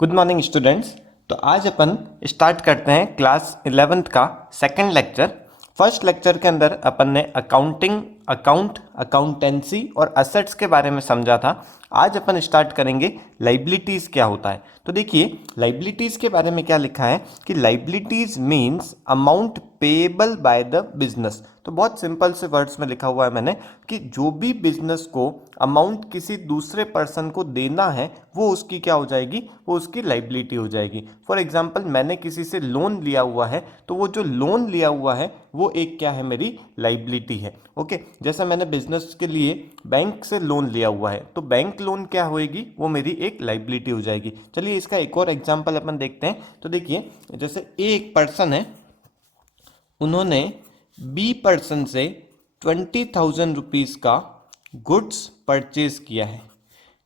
Good morning students. तो आज अपन start करते हैं क्लास 11th का सेकंड लेक्चर। फर्स्ट लेक्चर के अंदर अपन ने अकाउंटेंसी और असेट्स के बारे में समझा था। आज अपन स्टार्ट करेंगे लाइबिलिटीज़ क्या होता है। तो देखिए लाइबिलिटीज़ के बारे में क्या लिखा है कि liabilities means amount payable by the business. तो बहुत सिंपल से वर्ड्स में लिखा हुआ है मैंने कि जो भी बिजनेस को अमाउंट किसी दूसरे पर्सन को देना है वो उसकी क्या हो जाएगी, वो उसकी लाइबिलिटी हो जाएगी। फॉर एग्जांपल मैंने किसी से लोन लिया हुआ है तो वो जो लोन लिया हुआ है वो एक क्या है, मेरी लाइबिलिटी है। ओके, जैसा मैंने बिजनेस के लिए बैंक से लोन लिया हुआ है तो बैंक लोन क्या होएगी, वो मेरी एक लाइबिलिटी हो जाएगी। चलिए इसका एक और एग्जांपल अपन देखते हैं। तो देखिए जैसे एक पर्सन है, उन्होंने बी पर्सन से 20,000 रुपीज़ का गुड्स परचेज किया है।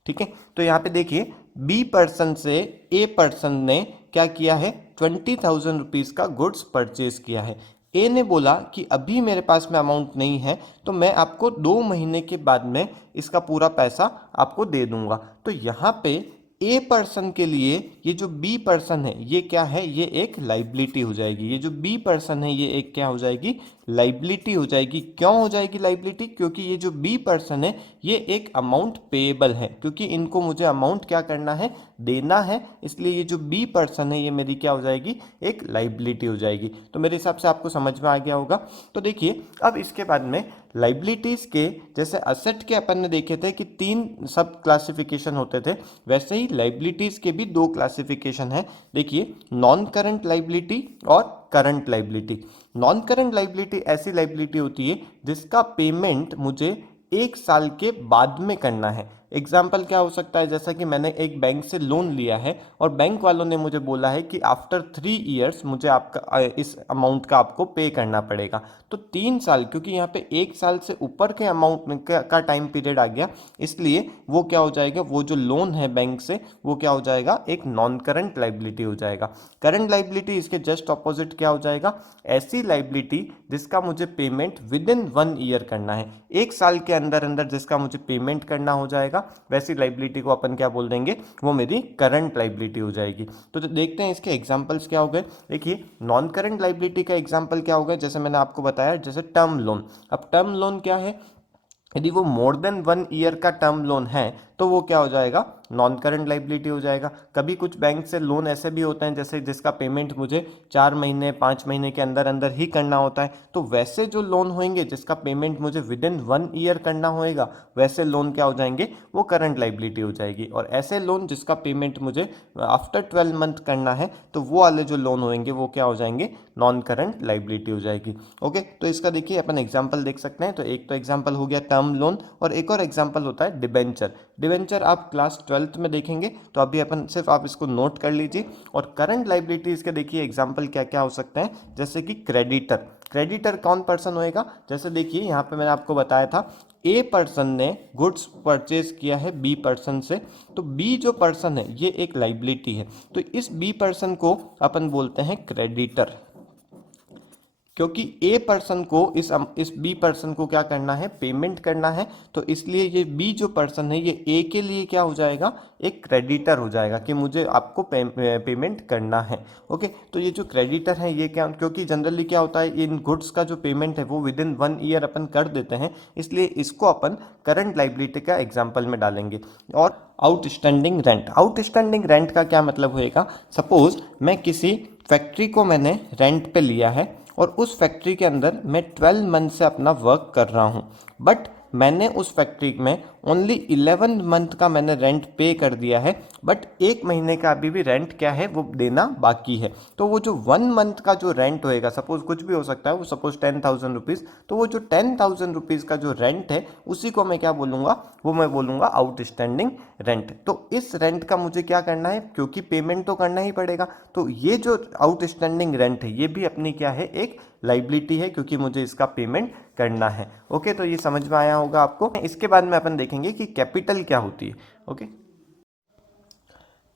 ठीक है, तो यहाँ पे देखिए बी पर्सन से ए पर्सन ने क्या किया है, 20,000 रुपीज़ का गुड्स परचेज किया है। ए ने बोला कि अभी मेरे पास में अमाउंट नहीं है तो मैं आपको 2 महीने के बाद में इसका पूरा पैसा आपको दे दूंगा। तो यहाँ पे ए पर्सन के लिए ये जो बी पर्सन है ये क्या है, ये एक लाइबिलिटी हो जाएगी। ये जो बी पर्सन है ये एक क्या हो जाएगी, लाइबिलिटी हो जाएगी। क्यों हो जाएगी लाइबिलिटी, क्योंकि ये जो बी पर्सन है ये एक अमाउंट पेएबल है, क्योंकि इनको मुझे अमाउंट क्या करना है, देना है। इसलिए ये जो बी पर्सन है ये मेरी क्या हो जाएगी, एक लाइबिलिटी हो जाएगी। तो मेरे हिसाब से आपको समझ में आ गया होगा। तो देखिए अब इसके बाद में लाइबिलिटीज़ के जैसे असेट के अपन ने देखे थे कि 3 सब क्लासिफिकेशन होते थे, वैसे ही लाइबिलिटीज़ के भी 2 क्लासिफिकेशन है। देखिए नॉन करंट लाइबिलिटी और current liability. Non current liability ऐसी लाइबिलिटी होती है जिसका पेमेंट मुझे 1 साल के बाद में करना है। एग्जाम्पल क्या हो सकता है, जैसा कि मैंने एक बैंक से लोन लिया है और बैंक वालों ने मुझे बोला है कि आफ्टर 3 इयर्स मुझे आपका इस अमाउंट का आपको पे करना पड़ेगा। तो 3 साल, क्योंकि यहाँ पे 1 साल से ऊपर के अमाउंट का टाइम पीरियड आ गया, इसलिए वो क्या हो जाएगा, वो जो लोन है बैंक से वो क्या हो जाएगा, एक नॉन करंट लाइबिलिटी हो जाएगा। करंट लाइबिलिटी इसके जस्ट ऑपोजिट क्या हो जाएगा, ऐसी लाइबिलिटी जिसका मुझे पेमेंट विद इन 1 ईयर करना है। 1 साल के अंदर अंदर जिसका मुझे पेमेंट करना हो जाएगा, वैसी लाइबिलिटी को अपन क्या बोल देंगे, वो मेरी करंट लाइबिलिटी हो जाएगी। तो देखते हैं इसके एग्जांपल्स क्या हो गए। देखिए नॉन करंट लाइबिलिटी का एग्जांपल क्या होगा, जैसे मैंने आपको बताया जैसे टर्म लोन। अब टर्म लोन क्या है, यदि वो मोर देन 1 ईयर का टर्म लोन है तो वो क्या हो जाएगा, नॉन करंट लाइबिलिटी हो जाएगा। कभी कुछ बैंक से लोन ऐसे भी होते हैं जैसे जिसका पेमेंट मुझे 4 महीने 5 महीने के अंदर अंदर ही करना होता है, तो वैसे जो लोन होंगे जिसका पेमेंट मुझे विद इन 1 ईयर करना होएगा, वैसे लोन क्या हो जाएंगे, वो करंट लाइबिलिटी हो जाएगी। और ऐसे लोन जिसका पेमेंट मुझे आफ्टर 12 मंथ करना है तो वो वाले जो लोन होंगे वो क्या हो जाएंगे, नॉन करंट लाइबिलिटी हो जाएगी। ओके, तो इसका देखिए अपन एग्जाम्पल देख सकते हैं। तो एक तो एग्जाम्पल हो गया टर्म लोन और एक और एग्जाम्पल होता है डिबेंचर। डिबेंचर आप क्लास 12th में देखेंगे, तो अभी अपन सिर्फ आप इसको नोट कर लीजिए। और करंट लाइबिलिटीज के देखिए एग्जांपल क्या क्या हो सकते हैं, जैसे कि क्रेडिटर। क्रेडिटर कौन पर्सन होएगा, जैसे देखिए यहाँ पे मैंने आपको बताया था ए पर्सन ने गुड्स परचेज किया है बी पर्सन से, तो बी जो पर्सन है ये एक लाइबिलिटी है। तो इस बी पर्सन को अपन बोलते हैं क्रेडिटर, क्योंकि ए पर्सन को इस बी पर्सन को क्या करना है, पेमेंट करना है। तो इसलिए ये बी जो पर्सन है ये ए के लिए क्या हो जाएगा, एक क्रेडिटर हो जाएगा कि मुझे आपको पेमेंट करना है। ओके, तो ये जो क्रेडिटर है ये क्या, क्योंकि जनरली क्या होता है इन गुड्स का जो पेमेंट है वो विद इन 1 ईयर अपन कर देते हैं, इसलिए इसको अपन करंट लाइबिलिटी का एग्जाम्पल में डालेंगे। और आउटस्टैंडिंग रेंट। आउटस्टैंडिंग रेंट का क्या मतलब होएगा, सपोज मैं किसी फैक्ट्री को मैंने रेंट पे लिया है और उस फैक्ट्री के अंदर मैं 12 मंथ से अपना वर्क कर रहा हूँ, बट मैंने उस फैक्ट्री में ओनली 11 मंथ का मैंने रेंट पे कर दिया है, बट 1 महीने का अभी भी रेंट क्या है वो देना बाकी है। तो वो जो 1 मंथ का जो रेंट होएगा, सपोज कुछ भी हो सकता है, वो सपोज 10,000 रुपीज़, तो वो जो 10,000 रुपीज़ का जो रेंट है उसी को मैं क्या बोलूँगा, वो मैं बोलूँगा आउटस्टैंडिंग रेंट। तो इस रेंट का मुझे क्या करना है, क्योंकि पेमेंट तो करना ही पड़ेगा, तो ये जो आउटस्टैंडिंग रेंट है ये भी अपनी क्या है, एक लाइबिलिटी है, क्योंकि मुझे इसका पेमेंट करना है। ओके, तो ये समझ में आया होगा आपको। इसके बाद में अपन देखेंगे कि कैपिटल क्या होती है। ओके,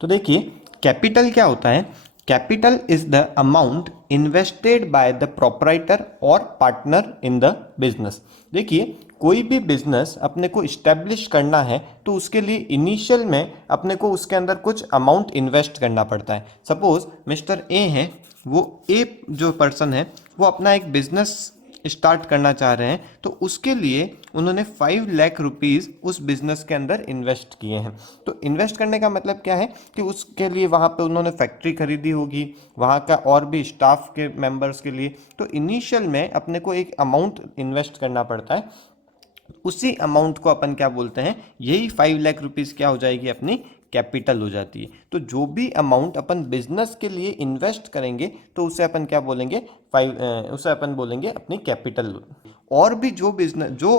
तो देखिए कैपिटल क्या होता है, capital is the amount invested bye the proprietor और पार्टनर इन द बिजनेस। देखिए कोई भी बिजनेस अपने को इस्टेब्लिश करना है तो उसके लिए इनिशियल में अपने को उसके अंदर कुछ अमाउंट इन्वेस्ट करना पड़ता है। सपोज मिस्टर ए है, वो ए जो पर्सन है वो अपना एक बिजनेस स्टार्ट करना चाह रहे हैं, तो उसके लिए उन्होंने 5 लाख रुपीज़ उस बिजनेस के अंदर इन्वेस्ट किए हैं। तो इन्वेस्ट करने का मतलब क्या है कि उसके लिए वहाँ पे उन्होंने फैक्ट्री खरीदी होगी, वहाँ का और भी स्टाफ के मेंबर्स के लिए। तो इनिशियल में अपने को एक अमाउंट इन्वेस्ट करना पड़ता है, उसी अमाउंट को अपन क्या बोलते हैं, यही 5 लाख रुपीज़ क्या हो जाएगी, अपनी कैपिटल हो जाती है। तो जो भी अमाउंट अपन बिजनेस के लिए इन्वेस्ट करेंगे तो उसे अपन क्या बोलेंगे, उसे अपन बोलेंगे अपनी कैपिटल। और भी जो बिजनेस जो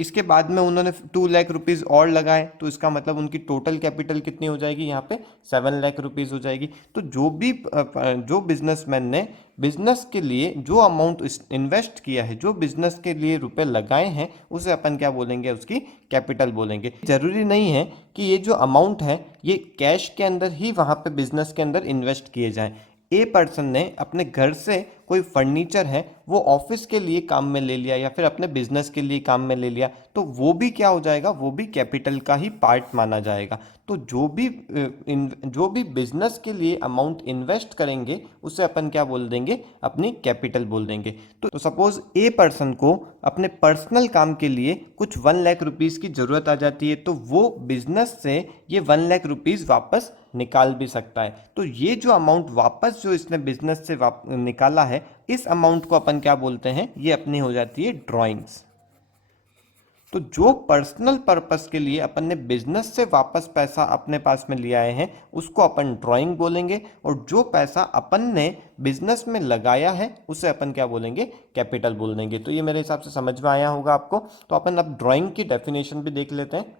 इसके बाद में उन्होंने 2 लाख रुपीज़ और लगाए तो इसका मतलब उनकी टोटल कैपिटल कितनी हो जाएगी, यहाँ पे 7 लाख रुपीज़ हो जाएगी। तो जो बिजनेसमैन ने बिजनेस के लिए जो अमाउंट इन्वेस्ट किया है, जो बिजनेस के लिए रुपए लगाए हैं, उसे अपन क्या बोलेंगे, उसकी कैपिटल बोलेंगे। जरूरी नहीं है कि ये जो अमाउंट है ये कैश के अंदर ही वहाँ पे बिजनेस के अंदर इन्वेस्ट किए जाएं। ए पर्सन ने अपने घर से कोई फर्नीचर है वो ऑफिस के लिए काम में ले लिया या फिर अपने बिजनेस के लिए काम में ले लिया, तो वो भी क्या हो जाएगा, वो भी कैपिटल का ही पार्ट माना जाएगा। तो जो भी बिजनेस के लिए अमाउंट इन्वेस्ट करेंगे उसे अपन क्या बोल देंगे, अपनी कैपिटल बोल देंगे। तो सपोज ए पर्सन को अपने पर्सनल काम के लिए कुछ 1 लाख रुपीज़ की ज़रूरत आ जाती है, तो वो बिजनेस से ये 1 लाख रुपीज़ वापस निकाल भी सकता है। तो ये जो अमाउंट वापस जो इसने बिजनेस से निकाला है, इस अमाउंट को अपन क्या बोलते हैं, ये अपनी हो जाती है ड्राइंग्स। तो जो पर्सनल पर्पस के लिए अपन ने बिजनेस से वापस पैसा अपने पास में ले आए हैं उसको अपन ड्राइंग बोलेंगे, और जो पैसा अपन ने बिजनेस में लगाया है उसे अपन क्या बोलेंगे, कैपिटल बोल देंगे। तो ये मेरे हिसाब से समझ में आया होगा आपको। तो अपन अब ड्राइंग की डेफिनेशन भी देख लेते हैं।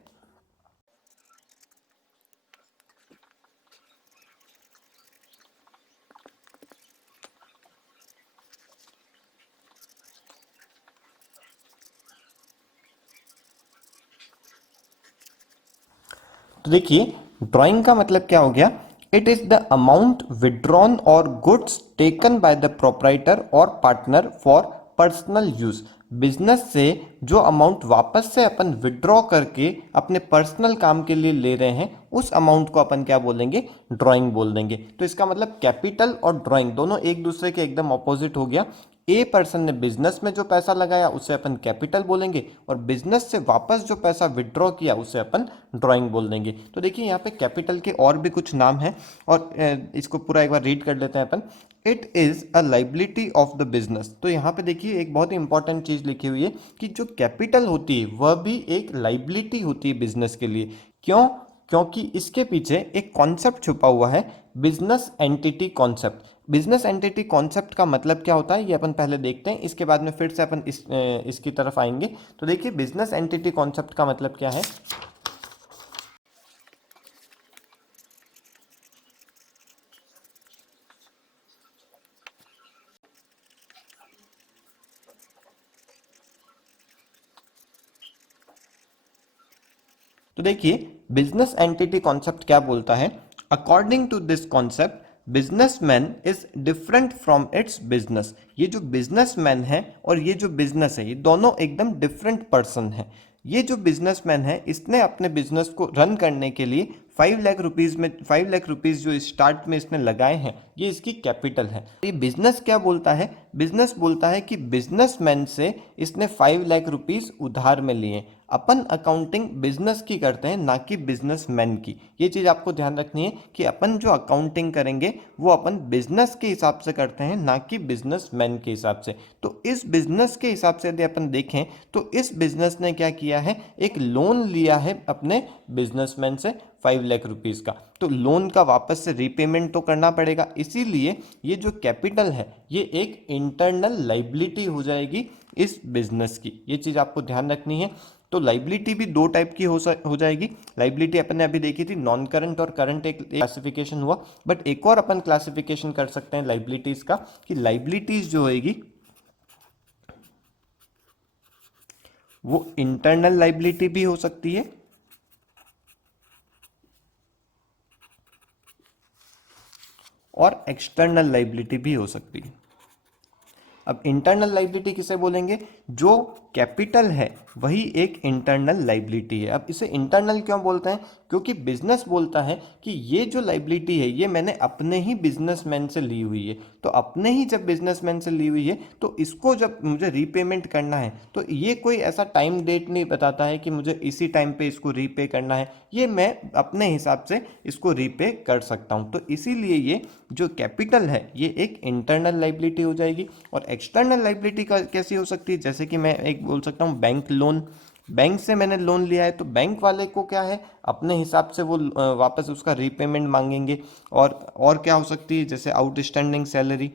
तो देखिए ड्राइंग का मतलब क्या हो गया, it is the amount withdrawn और goods taken by the proprietor और partner for personal use. Business से जो अमाउंट वापस से अपन विड्रॉ करके अपने पर्सनल काम के लिए ले रहे हैं उस अमाउंट को अपन क्या बोलेंगे, ड्राइंग बोल देंगे। तो इसका मतलब कैपिटल और ड्राइंग दोनों एक दूसरे के एकदम ऑपोजिट हो गया। ए पर्सन ने बिजनेस में जो पैसा लगाया उसे अपन कैपिटल बोलेंगे, और बिजनेस से वापस जो पैसा विड्रॉ किया उसे अपन ड्राइंग बोल देंगे। तो देखिए यहाँ पे कैपिटल के और भी कुछ नाम हैं, और इसको पूरा एक बार रीड कर लेते हैं अपन। It is a liability of the business. तो यहाँ पे देखिए एक बहुत ही इंपॉर्टेंट चीज़ लिखी हुई है कि जो कैपिटल होती है वह भी एक लाइबिलिटी होती है बिजनेस के लिए। क्यों? क्योंकि इसके पीछे एक कॉन्सेप्ट छुपा हुआ है, business entity concept. Business entity concept का मतलब क्या होता है ये अपन पहले देखते हैं, इसके बाद में फिर से अपन इसकी तरफ आएंगे। तो देखिए बिजनेस एंटिटी कॉन्सेप्ट का मतलब क्या है। तो देखिए बिजनेस एंटिटी कॉन्सेप्ट क्या बोलता है, according to this concept businessman is different from its business. ये जो बिजनेसमैन है और ये जो बिजनेस है ये दोनों एकदम डिफरेंट पर्सन है। ये जो बिजनेसमैन है इसने अपने बिजनेस को रन करने के लिए 5 लाख रुपीज जो स्टार्ट में इसने लगाए हैं ये इसकी कैपिटल है। ये बिजनेस क्या बोलता है, बिजनेस बोलता है कि बिजनेसमैन से इसने 5 लाख रुपीज उधार में लिए। अपन अकाउंटिंग बिजनेस की करते हैं ना कि बिजनेसमैन की। ये चीज़ आपको ध्यान रखनी है कि अपन जो अकाउंटिंग करेंगे वो अपन बिजनेस के हिसाब से करते हैं ना कि बिजनेसमैन के हिसाब से। तो इस बिजनेस के हिसाब से यदि अपन देखें तो इस बिजनेस ने क्या किया है, एक लोन लिया है अपने बिजनेसमैन से 5 लाख रुपीज़ का। तो लोन का वापस से रीपेमेंट तो करना पड़ेगा, इसीलिए ये जो कैपिटल है ये एक इंटरनल लाइबिलिटी हो जाएगी इस बिजनेस की। ये चीज़ आपको ध्यान रखनी है। तो लाइबिलिटी भी दो टाइप की हो जाएगी। लाइबिलिटी अपन ने अभी देखी थी नॉन करंट और करंट, एक क्लासिफिकेशन हुआ। बट एक और अपन क्लासिफिकेशन कर सकते हैं लाइबिलिटीज का कि लाइबिलिटीज जो होएगी वो इंटरनल लाइबिलिटी भी हो सकती है और एक्सटर्नल लाइबिलिटी भी हो सकती है। अब इंटरनल लाइबिलिटी किसे बोलेंगे, जो कैपिटल है वही एक इंटरनल लाइबिलिटी है। अब इसे इंटरनल क्यों बोलते हैं? क्योंकि बिजनेस बोलता है कि ये जो लाइबिलिटी है ये मैंने अपने ही बिजनेसमैन से ली हुई है, तो अपने ही जब बिजनेसमैन से ली हुई है तो इसको जब मुझे रीपेमेंट करना है तो ये कोई ऐसा टाइम डेट नहीं बताता है कि मुझे इसी टाइम पे इसको रीपे करना है, ये मैं अपने हिसाब से इसको रीपे कर सकता हूँ। तो इसीलिए ये जो कैपिटल है ये एक इंटरनल लाइबिलिटी हो जाएगी। और एक्सटर्नल लाइबिलिटी का कैसी हो सकती है? जैसे कि मैं एक बोल सकता हूँ बैंक लोन। बैंक से मैंने लोन लिया है तो बैंक वाले को क्या है, अपने हिसाब से वो वापस उसका रीपेमेंट मांगेंगे। और क्या हो सकती है? जैसे आउटस्टैंडिंग सैलरी,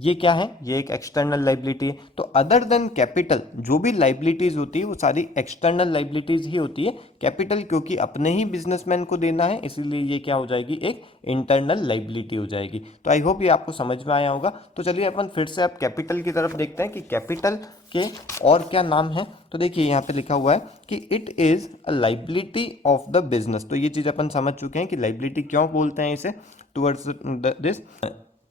ये क्या है? ये एक एक्सटर्नल लाइबिलिटी है। तो अदर देन कैपिटल जो भी लाइबिलिटीज होती है वो सारी एक्सटर्नल लाइबिलिटीज ही होती है। कैपिटल क्योंकि अपने ही बिजनेसमैन को देना है इसीलिए ये क्या हो जाएगी, एक इंटरनल लाइबिलिटी हो जाएगी। तो आई होप ये आपको समझ में आया होगा। तो चलिए अपन फिर से अब कैपिटल की तरफ देखते हैं कि कैपिटल के और क्या नाम है। तो देखिए यहाँ पे लिखा हुआ है कि it is a liability of the business. तो ये चीज़ अपन समझ चुके हैं कि लाइबिलिटी क्यों बोलते हैं इसे, towards this.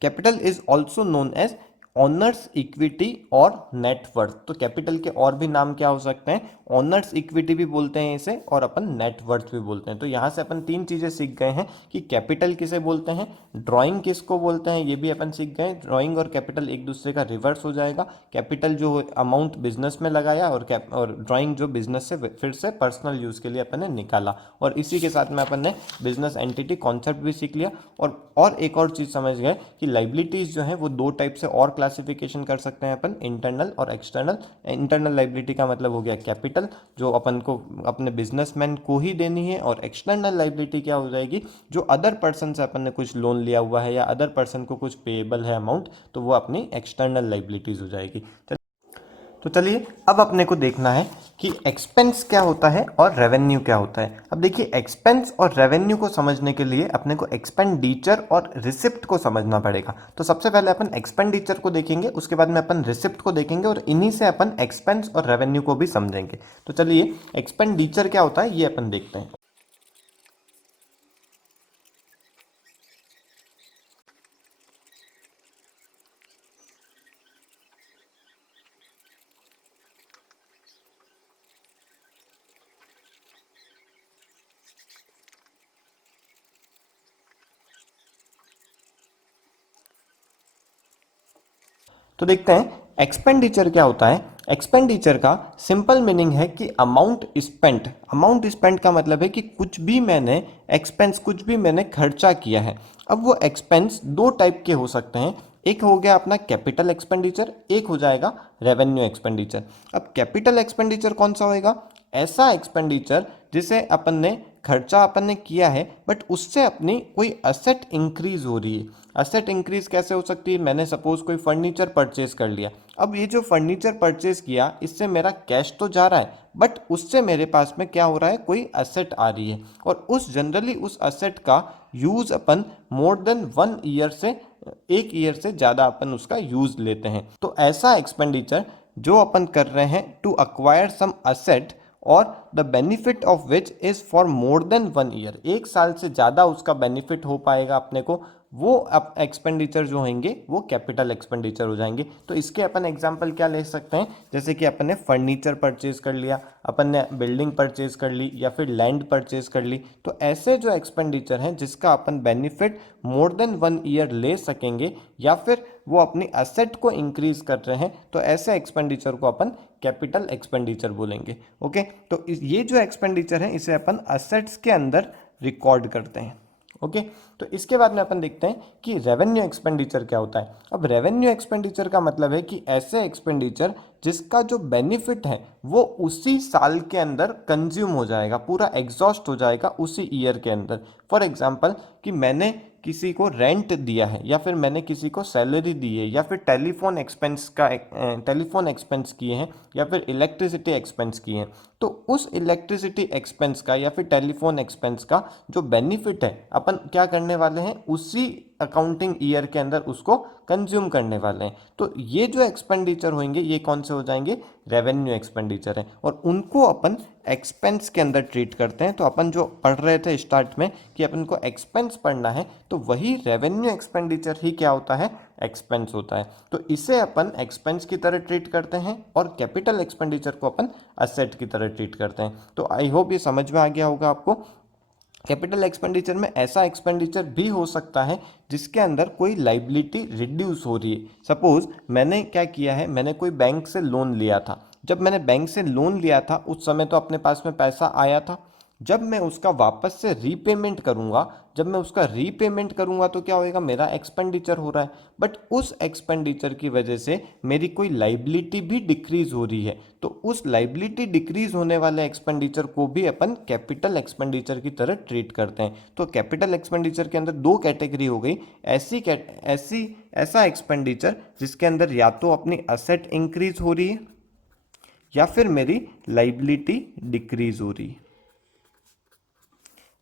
Capital is also known as owners equity और नेटवर्थ। तो कैपिटल के और भी नाम क्या हो सकते हैं? ऑनर्स इक्विटी भी बोलते हैं इसे और अपन नेटवर्थ भी बोलते हैं। तो यहाँ से अपन तीन चीज़ें सीख गए हैं कि कैपिटल किसे बोलते हैं, ड्राइंग किसको बोलते हैं, ये भी अपन सीख गए। ड्राइंग और कैपिटल एक दूसरे का रिवर्स हो जाएगा। कैपिटल जो अमाउंट बिजनेस में लगाया और ड्राइंग जो बिजनेस से फिर से पर्सनल यूज़ के लिए अपन ने निकाला। और इसी के साथ में अपन ने बिजनेस एंटिटी कॉन्सेप्ट भी सीख लिया। और एक और चीज़ समझ गए कि लाइबिलिटीज़ जो है वो दो टाइप से और क्लासिफिकेशन कर सकते हैं अपन, इंटरनल और एक्सटर्नल। इंटरनल लाइबिलिटी का मतलब हो गया कैपिटल जो अपन को अपने बिजनेसमैन को ही देनी है, और एक्सटर्नल लाइबिलिटी क्या हो जाएगी, जो अदर पर्सन से अपन ने कुछ लोन लिया हुआ है या अदर पर्सन को कुछ पेएबल है अमाउंट, तो वो अपनी एक्सटर्नल लाइबिलिटीज़ हो जाएगी। तो चलिए अब अपने को देखना है कि एक्सपेंस क्या होता है और रेवेन्यू क्या होता है। अब देखिए एक्सपेंस और रेवेन्यू को समझने के लिए अपने को एक्सपेंडिचर और रिसिप्ट को समझना पड़ेगा। तो सबसे पहले अपन एक्सपेंडिचर को देखेंगे, उसके बाद में अपन रिसिप्ट को देखेंगे और इन्हीं से अपन एक्सपेंस और रेवेन्यू को भी समझेंगे। तो चलिए एक्सपेंडिचर क्या होता है ये अपन देखते हैं। तो देखते हैं एक्सपेंडिचर क्या होता है। एक्सपेंडिचर का सिंपल मीनिंग है कि अमाउंट स्पेंट। अमाउंट स्पेंट का मतलब है कि कुछ भी मैंने एक्सपेंस, कुछ भी मैंने खर्चा किया है। अब वो एक्सपेंस दो टाइप के हो सकते हैं, एक हो गया अपना कैपिटल एक्सपेंडिचर, एक हो जाएगा रेवेन्यू एक्सपेंडिचर। अब कैपिटल एक्सपेंडिचर कौन सा होएगा? ऐसा एक्सपेंडिचर जिसे अपन ने खर्चा अपन ने किया है बट उससे अपनी कोई असेट इंक्रीज हो रही है। असेट इंक्रीज कैसे हो सकती है? मैंने सपोज कोई फर्नीचर परचेज कर लिया। अब ये जो फर्नीचर परचेज किया इससे मेरा कैश तो जा रहा है बट उससे मेरे पास में क्या हो रहा है, कोई असेट आ रही है। और उस जनरली उस असेट का यूज़ अपन मोर देन 1 ईयर से, 1 ईयर से ज़्यादा अपन उसका यूज़ लेते हैं। तो ऐसा एक्सपेंडिचर जो अपन कर रहे हैं टू अक्वायर सम असेट और the benefit of which is for more than 1 year, 1 साल से ज़्यादा उसका बेनिफिट हो पाएगा अपने को, वो अब एक्सपेंडिचर जो होंगे वो कैपिटल एक्सपेंडिचर हो जाएंगे। तो इसके अपन एग्जांपल क्या ले सकते हैं? जैसे कि अपन ने फर्नीचर परचेज कर लिया, अपन ने बिल्डिंग परचेज कर ली या फिर लैंड परचेज कर ली। तो ऐसे जो एक्सपेंडिचर हैं जिसका अपन बेनिफिट मोर देन 1 ईयर ले सकेंगे या फिर वो अपनी असेट को इंक्रीज कर रहे हैं, तो ऐसे एक्सपेंडिचर को अपन कैपिटल एक्सपेंडिचर बोलेंगे। ओके, तो ये जो एक्सपेंडिचर है इसे अपन असेट्स के अंदर रिकॉर्ड करते हैं। ओके, तो इसके बाद में अपन देखते हैं कि रेवेन्यू एक्सपेंडिचर क्या होता है। अब रेवेन्यू एक्सपेंडिचर का मतलब है कि ऐसे एक्सपेंडिचर जिसका जो बेनिफिट है वो उसी साल के अंदर कंज्यूम हो जाएगा, पूरा एग्जॉस्ट हो जाएगा उसी ईयर के अंदर। फॉर एग्जांपल कि मैंने किसी को रेंट दिया है या फिर मैंने किसी को सैलरी दी है या फिर टेलीफोन एक्सपेंस किए हैं या फिर इलेक्ट्रिसिटी एक्सपेंस किए हैं, तो उस इलेक्ट्रिसिटी एक्सपेंस का या फिर टेलीफोन एक्सपेंस का जो बेनिफिट है अपन क्या करने वाले हैं, उसी अकाउंटिंग ईयर के अंदर उसको कंज्यूम करने वाले हैं। तो ये जो एक्सपेंडिचर होंगे ये कौन से हो जाएंगे? रेवेन्यू एक्सपेंडिचर है, और उनको अपन एक्सपेंस के अंदर ट्रीट करते हैं। तो अपन जो पढ़ रहे थे स्टार्ट में कि अपन को एक्सपेंस पढ़ना है, तो वही रेवेन्यू एक्सपेंडिचर ही क्या होता है, एक्सपेंस होता है। तो इसे अपन एक्सपेंस की तरह ट्रीट करते हैं और कैपिटल एक्सपेंडिचर को अपन असेट की तरह ट्रीट करते हैं। तो आई होप ये समझ में आ गया होगा आपको। कैपिटल एक्सपेंडिचर में ऐसा एक्सपेंडिचर भी हो सकता है जिसके अंदर कोई लाइबिलिटी रिड्यूस हो रही है। सपोज मैंने क्या किया है, मैंने कोई बैंक से लोन लिया था। जब मैंने बैंक से लोन लिया था उस समय तो अपने पास में पैसा आया था। जब मैं उसका वापस से रीपेमेंट करूंगा, जब मैं उसका रीपेमेंट करूंगा तो क्या होएगा, मेरा एक्सपेंडिचर हो रहा है, बट उस एक्सपेंडिचर की वजह से मेरी कोई लाइबिलिटी भी डिक्रीज हो रही है। तो उस लाइबिलिटी डिक्रीज होने वाले एक्सपेंडिचर को भी अपन कैपिटल एक्सपेंडिचर की तरह ट्रीट करते हैं। तो कैपिटल एक्सपेंडिचर के अंदर दो कैटेगरी हो गई, ऐसा एक्सपेंडिचर जिसके अंदर या तो अपनी असेट इंक्रीज हो रही है या फिर मेरी लाइबिलिटी डिक्रीज हो रही है।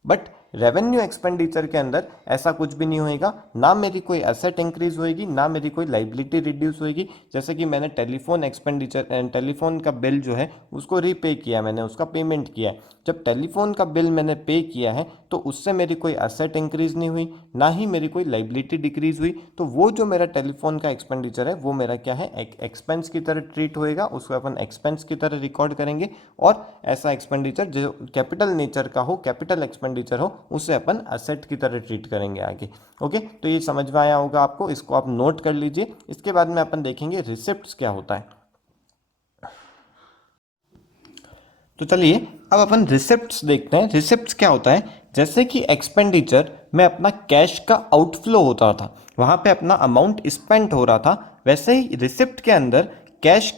बट रेवेन्यू एक्सपेंडिचर के अंदर ऐसा कुछ भी नहीं होएगा, ना मेरी कोई एसेट इंक्रीज होएगी ना मेरी कोई लाइबिलिटी रिड्यूस होएगी। जैसे कि मैंने टेलीफोन एक्सपेंडिचर, टेलीफोन का बिल जो है उसको रीपे किया, मैंने उसका पेमेंट किया है। जब टेलीफोन का बिल मैंने पे किया है तो उससे मेरी कोई एसेट इंक्रीज नहीं हुई, ना ही मेरी कोई लाइबिलिटी डिक्रीज हुई। तो वो जो मेरा टेलीफोन का एक्सपेंडिचर है वो मेरा क्या है, एक्सपेंस की तरह ट्रीट होएगा, उसको अपन एक्सपेंस की तरह रिकॉर्ड करेंगे। और ऐसा एक्सपेंडिचर जो कैपिटल नेचर का हो, कैपिटल एक्सपेंडिचर हो, उसे अपन असेट की तरह ट्रीट करेंगे आगे। ओके, तो ये समझ में आया होगा आपको, इसको आप नोट कर लीजिए। इसके बाद में अपन देखेंगे रिसिप्ट्स क्या होता है। तो चलिए अब अपन रिसिप्ट्स देखते हैं। रिसिप्ट्स क्या होता है, जैसे कि एक्सपेंडिचर में अपना कैश का आउटफ्लो होता था, वहां पे अपना अमाउंट स्पेंड हो रहा था, वैसे ही रिसिप्ट के अंदर कैश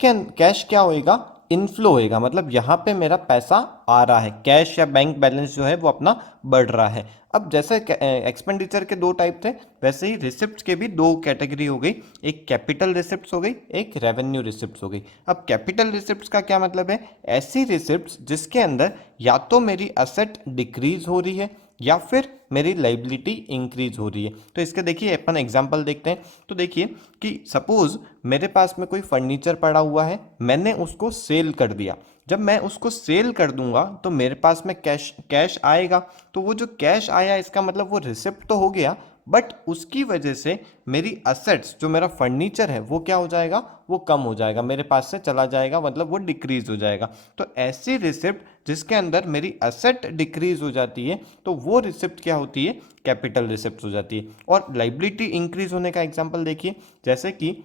क्या होएगा, इनफ्लो होएगा। मतलब यहाँ पे मेरा पैसा आ रहा है, कैश या बैंक बैलेंस जो है वो अपना बढ़ रहा है। अब जैसे एक्सपेंडिचर के दो टाइप थे, वैसे ही रिसिप्ट्स के भी दो कैटेगरी हो गई, एक कैपिटल रिसिप्ट्स हो गई, एक रेवेन्यू रिसिप्ट्स हो गई। अब कैपिटल रिसिप्ट्स का क्या मतलब है, ऐसी रिसिप्ट्स जिसके अंदर या तो मेरी असेट डिक्रीज हो रही है या फिर मेरी लाइबिलिटी इंक्रीज हो रही है। तो इसके देखिए अपन एग्जांपल देखते हैं। तो देखिए कि सपोज मेरे पास में कोई फर्नीचर पड़ा हुआ है, मैंने उसको सेल कर दिया। जब मैं उसको सेल कर दूंगा तो मेरे पास में कैश आएगा। तो वो जो कैश आया इसका मतलब वो रिसिप्ट तो हो गया, बट उसकी वजह से मेरी असेट्स, जो मेरा फर्नीचर है वो क्या हो जाएगा, वो कम हो जाएगा, मेरे पास से चला जाएगा, मतलब वो डिक्रीज हो जाएगा। तो ऐसी रिसिप्ट जिसके अंदर मेरी असेट डिक्रीज हो जाती है तो वो रिसिप्ट क्या होती है, कैपिटल रिसिप्ट हो जाती है। और लाइबिलिटी इंक्रीज होने का एग्जांपल देखिए, जैसे कि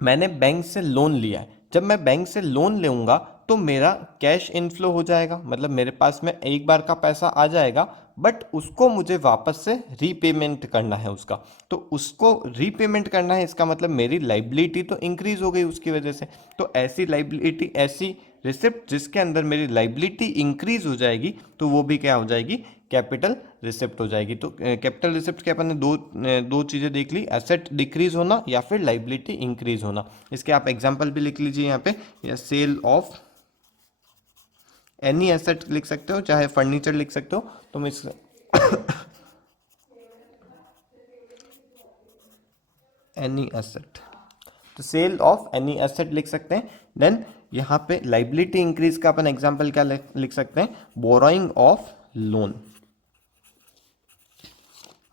मैंने बैंक से लोन लिया है। जब मैं बैंक से लोन लूँगा तो मेरा कैश इनफ्लो हो जाएगा, मतलब मेरे पास में एक बार का पैसा आ जाएगा, बट उसको मुझे वापस से रीपेमेंट करना है उसका। तो उसको रीपेमेंट करना है, इसका मतलब मेरी लाइबिलिटी तो इंक्रीज हो गई उसकी वजह से। तो ऐसी लाइबिलिटी, ऐसी रिसिप्ट जिसके अंदर मेरी लाइबिलिटी इंक्रीज हो जाएगी तो वो भी क्या हो जाएगी, कैपिटल रिसिप्ट हो जाएगी। तो कैपिटल रिसिप्ट के अपन ने दो चीज़ें देख ली, एसेट डिक्रीज होना या फिर लाइबिलिटी इंक्रीज होना। इसके आप एग्जांपल भी लिख लीजिए यहाँ पे, या सेल ऑफ एनी एसेट लिख सकते हो, चाहे फर्नीचर लिख सकते हो। तुम इस एनी एसेट, तो सेल ऑफ एनी एसेट लिख सकते हैं। देन यहाँ पे लाइबिलिटी इंक्रीज का अपन एग्जांपल क्या लिख सकते हैं, बोरोइंग ऑफ लोन।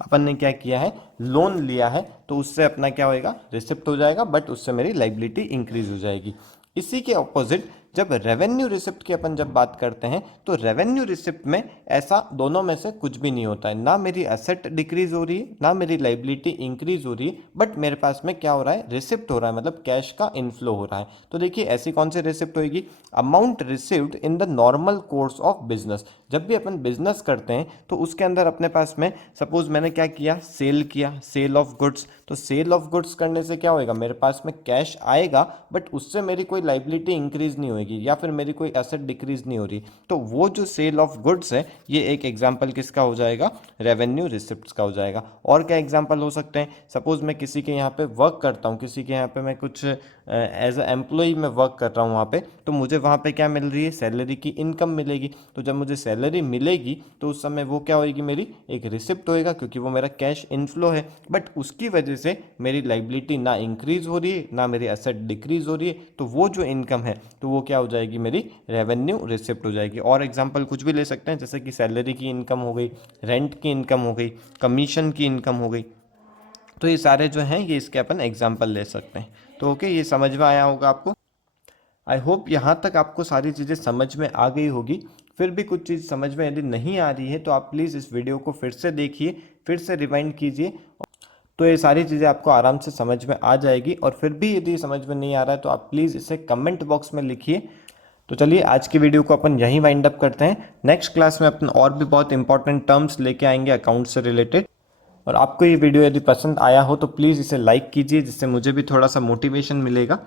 अपन ने क्या किया है, लोन लिया है, तो उससे अपना क्या होएगा, रिसिप्ट हो जाएगा, बट उससे मेरी लाइबिलिटी इंक्रीज हो जाएगी। इसी के ऑपोजिट जब रेवेन्यू रिसिप्ट की अपन जब बात करते हैं तो रेवेन्यू रिसिप्ट में ऐसा दोनों में से कुछ भी नहीं होता है, ना मेरी एसेट डिक्रीज हो रही है ना मेरी लाइबिलिटी इंक्रीज हो रही है, बट मेरे पास में क्या हो रहा है, रिसिप्ट हो रहा है, मतलब कैश का इनफ्लो हो रहा है। तो देखिए ऐसी कौन सी रिसिप्ट होगी, amount received in the normal course of business. जब भी अपन बिजनेस करते हैं तो उसके अंदर अपने पास में सपोज मैंने क्या किया, सेल किया, सेल ऑफ गुड्स। तो सेल ऑफ गुड्स करने से क्या होएगा, मेरे पास में कैश आएगा, बट उससे मेरी कोई लाइबिलिटी इंक्रीज नहीं होगी या फिर मेरी कोई एसेट डिक्रीज नहीं हो रही। तो वो जो सेल ऑफ गुड्स है ये एक एग्जांपल किसका हो जाएगा, रेवेन्यू रिसिप्ट्स का हो जाएगा। और क्या एग्जांपल हो सकते हैं, सपोज मैं किसी के यहाँ पे वर्क करता हूँ, किसी के यहाँ पे मैं कुछ एज अ एम्प्लॉय में वर्क कर रहा हूँ वहाँ पे, तो मुझे वहाँ पे क्या मिल रही है, सैलरी की इनकम मिलेगी। तो जब मुझे सैलरी मिलेगी तो उस समय वो क्या होएगी, मेरी एक रिसिप्ट होएगा, क्योंकि वो मेरा कैश इनफ्लो है, बट उसकी वजह से मेरी लाइबिलिटी ना इंक्रीज हो रही है ना मेरी एसेट डिक्रीज हो रही है। तो वो जो इनकम है तो वो क्या हो जाएगी, मेरी रेवेन्यू रिसिप्ट हो जाएगी। और एग्जांपल कुछ भी ले सकते हैं, जैसे कि सैलरी की इनकम हो गई, रेंट की इनकम हो गई, कमीशन की इनकम हो गई। तो ये सारे जो हैं ये इसके अपन एग्जाम्पल ले सकते हैं। तो ओके, ये समझ में आया होगा आपको। आई होप यहाँ तक आपको सारी चीज़ें समझ में आ गई होगी। फिर भी कुछ चीज़ समझ में यदि नहीं आ रही है तो आप प्लीज़ इस वीडियो को फिर से देखिए, फिर से रिवाइंड कीजिए, तो ये सारी चीज़ें आपको आराम से समझ में आ जाएगी। और फिर भी यदि समझ में नहीं आ रहा है तो आप प्लीज़ इसे कमेंट बॉक्स में लिखिए। तो चलिए आज की वीडियो को अपन यहीं वाइंड अप करते हैं। नेक्स्ट क्लास में अपन और भी बहुत इंपॉर्टेंट टर्म्स लेके आएंगे अकाउंट से रिलेटेड। और आपको ये वीडियो यदि पसंद आया हो तो प्लीज़ इसे लाइक कीजिए, जिससे मुझे भी थोड़ा सा मोटिवेशन मिलेगा।